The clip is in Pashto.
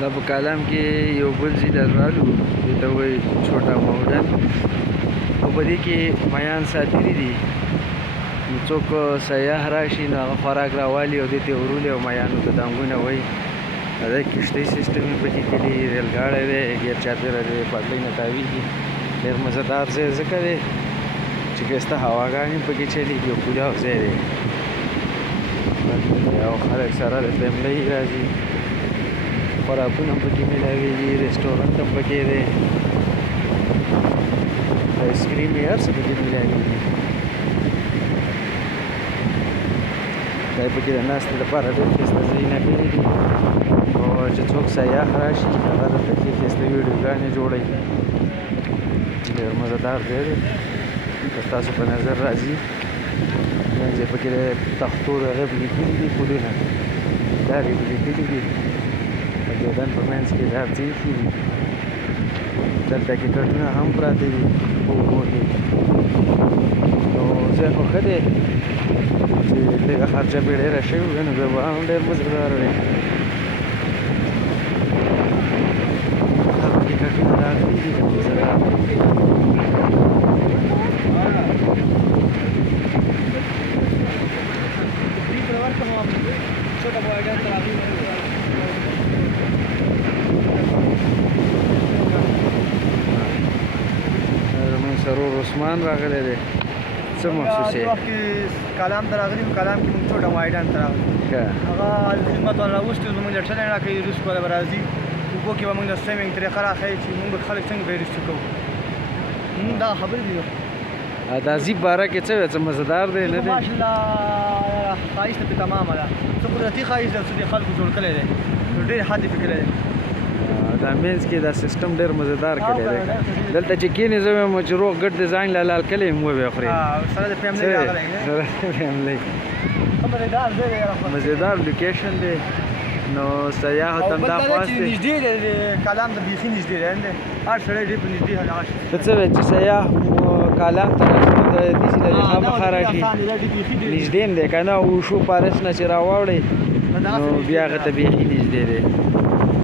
دا په کالام کې یو بل ځای ته رالو دې ته وایي چوټا موډن او په دې کې میان ساتلي دي نو څوک سیاح راشي نو هغه خوراک راوالي او دې ته ورولي او میانو ته دانګونه وایي دا کښتۍ سیسټم یې پکې کړي ریل ګاډی دی ګیر چاپېره دی پټلۍ نه تاویږي ډېر مزهدار ځای ځکه دی چې ښایسته هواګانې پکې چلېږي او پوره ځای دی او خلک سره د فیملۍ راځي خوراکونه هم پکې میلاوېږي رسټورنټ هم پکې دی آیسکریم یې هر څه پکې میلاوېږي دا یې پکې د ناستې لپاره ډېر ښایسته ځایونه کړي دي او چې څوک سیاح راشي هغه دلته کې ښایسته ویډیوګانې جوړوي ډېر مزهدار ځای دی که ستاسو په نظر راځي منځ یې پکې د تختو دغه لیکلي دي پلونه دا یې لیکلي دي د میدان په منځ کې دا ځای ایښي دي دلته ټکټونه هم پراته دي په اوبو کې نو ځای خو ښه دی چې لږه خرچه پرې ډېره شوې وي نو بیا به هم ډېر مزهدار دی هغه ټکټونه راغلي دي ډېر مزهدار زموږ سرور عثمان راغلی دی څه محسوس یې کالام ته راغلي وو کالام کې موږ چوټه میدان ته راغلي هغه خدمت والا راوستي وو زموږ ټرېننګ راکوي روس والا به راځي اوبو کې به موږ د سویمینګ طریقه راښیي چې موږ به خلک څنګه به ریسکو کوو موږ دغه خبرې دي دا زیب باره کې څه وی څه مزهدار دی نه دی ماشاءالله ښایست پې تمامه ده څه قدرتي ښایست دی څه د خلکو جوړ کړی دی نو ډېر حد یې پې کړی دی دا مینځ کې دا سیسټم ډېر مزهدار کړی دی دلته چې کښېنې زه وایم چې روغ ګډ دی ځان له لال کلی هم وبې خورې سره د فیملۍ راغلی سره د فیملۍ مزهدار ځای دی مزهدار لوکیشن دی نو سیاحو ته هم دا خواست دی نږدې دی کالام ته بیخي نږدې دی هر سړی ډېر په نږدې هغه شي ته څه وایې چې سیاح کالام ته راشي نو د دې ځای نه خامخا راشي نږدې هم دی که نه وشو پارس نه چې راواوړئ نو بیا هغه ته بیخي نږدې دی